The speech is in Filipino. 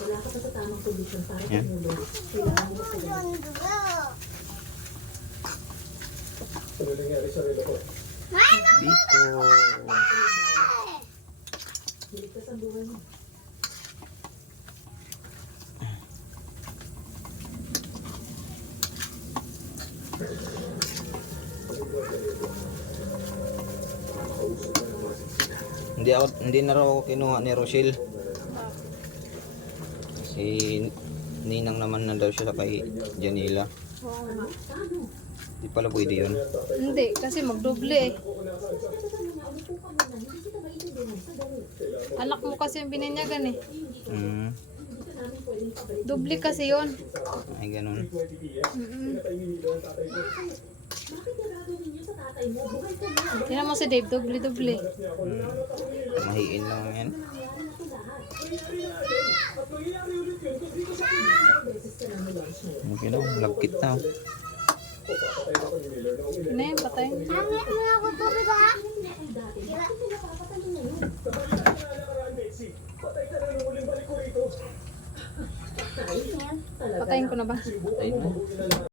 Wala ka pa sa tamang kondisyon para Yan. tumulong. Kailangan mo sa Ano nangyari sa relo ko? Biko. Ligtas ang buhay mo. Hindi na raw ako kinuha ni Rochelle. Si Ninang naman na daw siya sa kay Janila. Oo nga. Di pala pwede yun. Hindi, kasi magdoble eh. Anak mo kasi yung bininyagan eh. Hmm. Doble kasi yon. Ay, ganun. Tingnan mo si Dave, doble-doble. Mahiin lang yan. Okay na, lagkit na. Ano yun, patay? Hangit mo ako tubig ha? Patayin ko na ba? Ayun na.